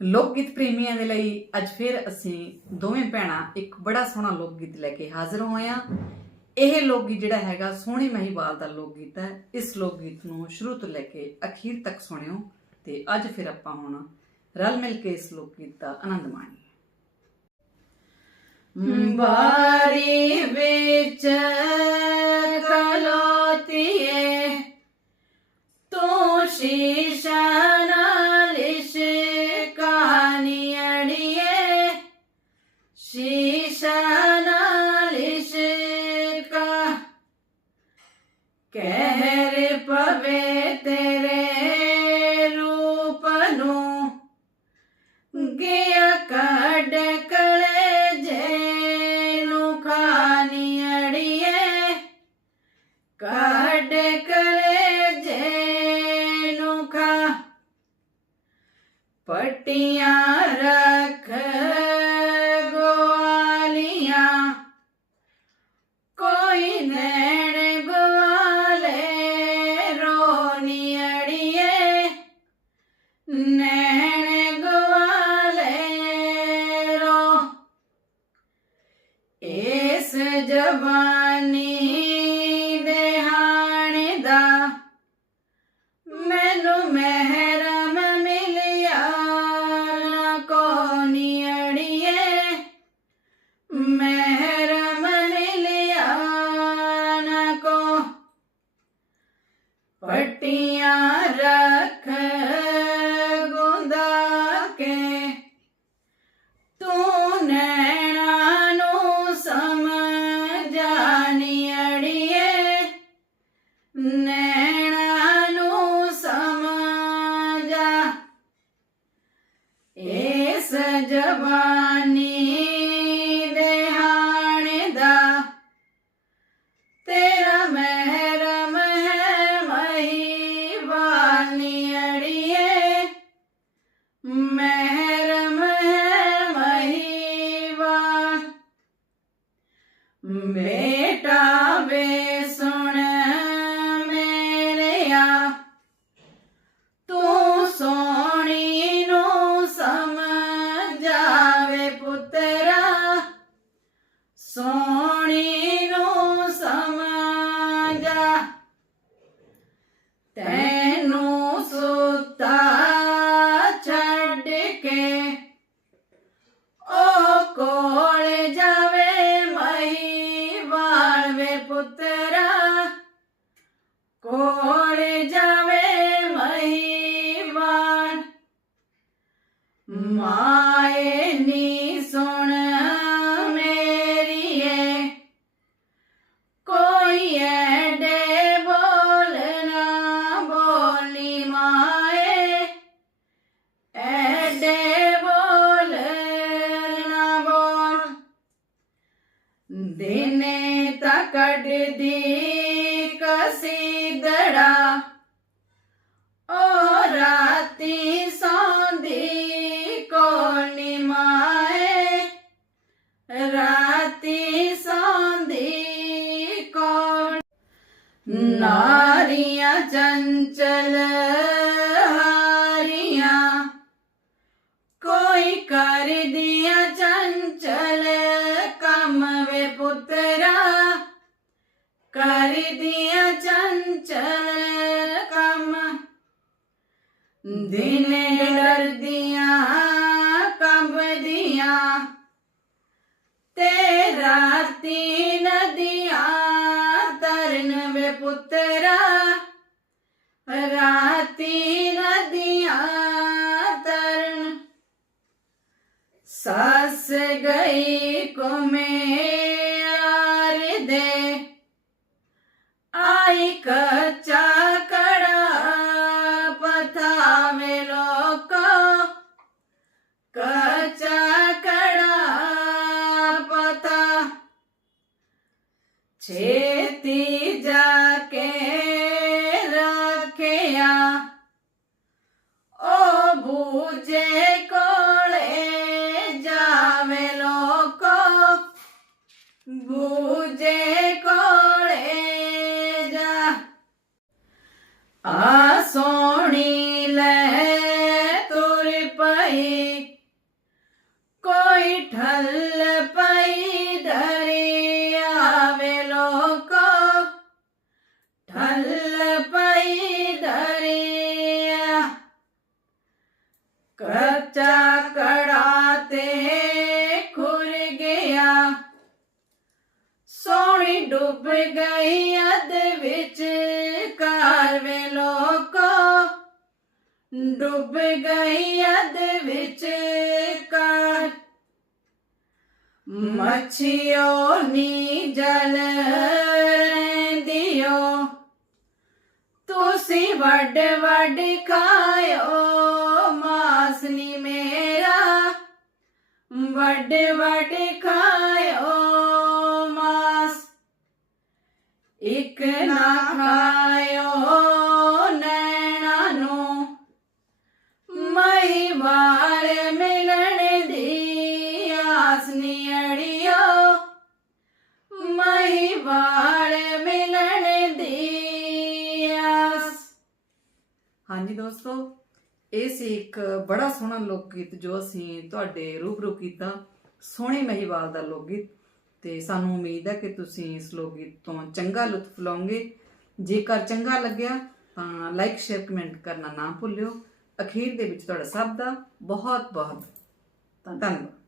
ਲੋਕ ਗੀਤ ਪ੍ਰੇਮੀਆਂ ਦੇ ਲਈ ਅੱਜ ਫਿਰ ਅਸੀਂ ਦੋਵੇਂ ਭੈਣਾਂ ਇੱਕ ਬੜਾ ਸੋਹਣਾ ਲੋਕ ਗੀਤ ਲੈ ਕੇ ਹਾਜ਼ਰ ਹੋਏ ਹਾਂ। ਇਹ ਲੋਕ ਗੀਤ ਜਿਹੜਾ ਹੈਗਾ ਸੋਹਣੀ ਮਹੀਵਾਲ ਦਾ ਲੋਕ ਗੀਤ ਹੈ। ਇਸ ਲੋਕ ਗੀਤ ਨੂੰ ਸ਼ੁਰੂ ਤੋਂ ਲੈ ਕੇ ਅਖੀਰ ਤੱਕ ਸੁਣਿਓ ਤੇ ਅੱਜ ਫਿਰ ਆਪਾਂ ਹੁਣ ਰਲ ਮਿਲ ਕੇ ਇਸ ਲੋਕ ਗੀਤ ਦਾ ਆਨੰਦ ਮਾਣੀਏ। ਬਾਰੀ ਵਿੱਚ ਕਲੋਤੀਏ Okay. मेहरम मिलिया को नियड़िए मेहरम मिलियान को पट्टियाँ महरम है महीवा बेटा बे सुन मेरिया। तू सोनी नो समझावे पुत्रा। सोनी नो समझा। ते boté दे कसी दड़ा ओ राती सौंधी को निमाए राती सौंधी को नारियाँ चंचल कर दिया चंचल कम। दिन डर दिया कब दिया। तेरा तीन दिया तरन वे पुत्रा। राती नदिया तरन सास गई डूब गई अद विच कारवे लोको डूब गई अद विच कार। मछियो नी जल दियो तुसी वड वड खायो, मासनी मेरा। वड वड खा ਹਾਂਜੀ ਦੋਸਤੋ, ਇਹ ਸੀ ਇੱਕ ਬੜਾ ਸੋਹਣਾ ਲੋਕ ਗੀਤ ਜੋ ਅਸੀਂ ਤੁਹਾਡੇ ਰੂਬਰੂ ਕੀਤਾ, ਸੋਹਣੀ ਮਹੀਵਾਲ ਦਾ ਲੋਕ ਗੀਤ ਤੇ ਸਾਨੂੰ ਉਮੀਦ ਹੈ ਕਿ ਤੁਸੀਂ ਇਸ ਲੋਕ ਗੀਤ ਤੋਂ ਚੰਗਾ ਲੁਤਫ ਲਓਗੇ। ਜੇਕਰ ਚੰਗਾ ਲੱਗਿਆ, ਤਾਂ ਲਾਈਕ ਸ਼ੇਅਰ ਕਮੈਂਟ ਕਰਨਾ ਨਾ ਭੁੱਲਿਓ। ਅਖੀਰ ਦੇ ਵਿੱਚ ਤੁਹਾਡਾ ਸਭ ਦਾ ਬਹੁਤ ਬਹੁਤ ਧੰਨਵਾਦ।